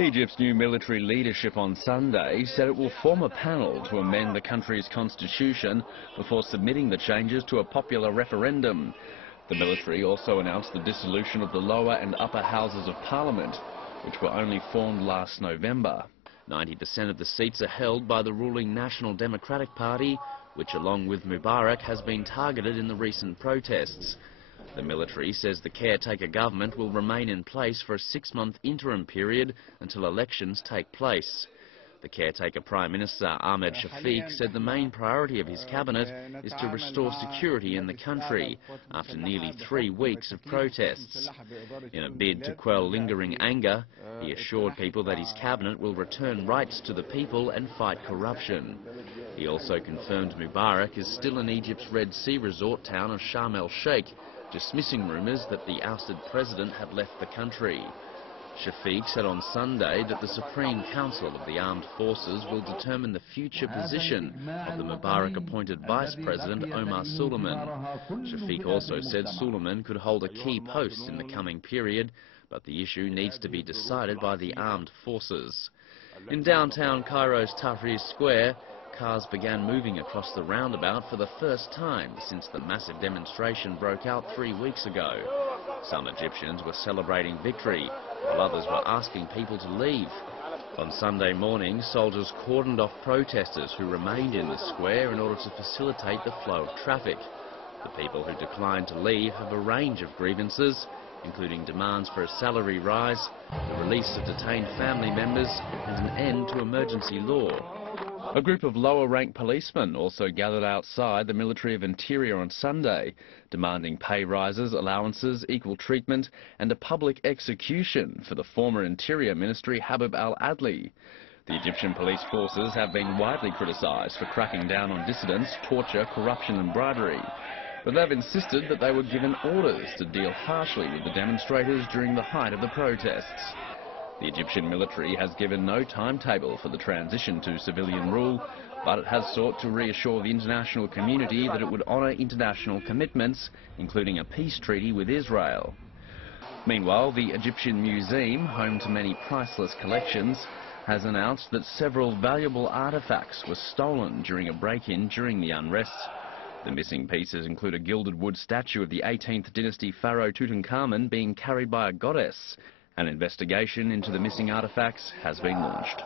Egypt's new military leadership on Sunday said it will form a panel to amend the country's constitution before submitting the changes to a popular referendum. The military also announced the dissolution of the lower and upper houses of parliament, which were only formed last November. 90% of the seats are held by the ruling National Democratic Party, which along with Mubarak has been targeted in the recent protests. The military says the caretaker government will remain in place for a 6-month interim period until elections take place. The caretaker Prime Minister Ahmed Shafiq said the main priority of his cabinet is to restore security in the country after nearly 3 weeks of protests. In a bid to quell lingering anger, he assured people that his cabinet will return rights to the people and fight corruption. He also confirmed Mubarak is still in Egypt's Red Sea resort town of Sharm el-Sheikh, dismissing rumours that the ousted president had left the country. Shafiq said on Sunday that the Supreme Council of the Armed Forces will determine the future position of the Mubarak-appointed Vice President Omar Suleiman. Shafiq also said Suleiman could hold a key post in the coming period, but the issue needs to be decided by the armed forces. In downtown Cairo's Tahrir Square, cars began moving across the roundabout for the first time since the massive demonstration broke out 3 weeks ago. Some Egyptians were celebrating victory, while others were asking people to leave. On Sunday morning, soldiers cordoned off protesters who remained in the square in order to facilitate the flow of traffic. The people who declined to leave have a range of grievances, including demands for a salary rise, the release of detained family members, and an end to emergency law. A group of lower-ranked policemen also gathered outside the Military of Interior on Sunday, demanding pay rises, allowances, equal treatment and a public execution for the former Interior Ministry Habib al-Adli. The Egyptian police forces have been widely criticised for cracking down on dissidents, torture, corruption and bribery. But they've insisted that they were given orders to deal harshly with the demonstrators during the height of the protests. The Egyptian military has given no timetable for the transition to civilian rule, but it has sought to reassure the international community that it would honour international commitments, including a peace treaty with Israel. Meanwhile, the Egyptian Museum, home to many priceless collections, has announced that several valuable artefacts were stolen during a break-in during the unrest. The missing pieces include a gilded wood statue of the 18th dynasty pharaoh Tutankhamun being carried by a goddess. An investigation into the missing artefacts has been launched.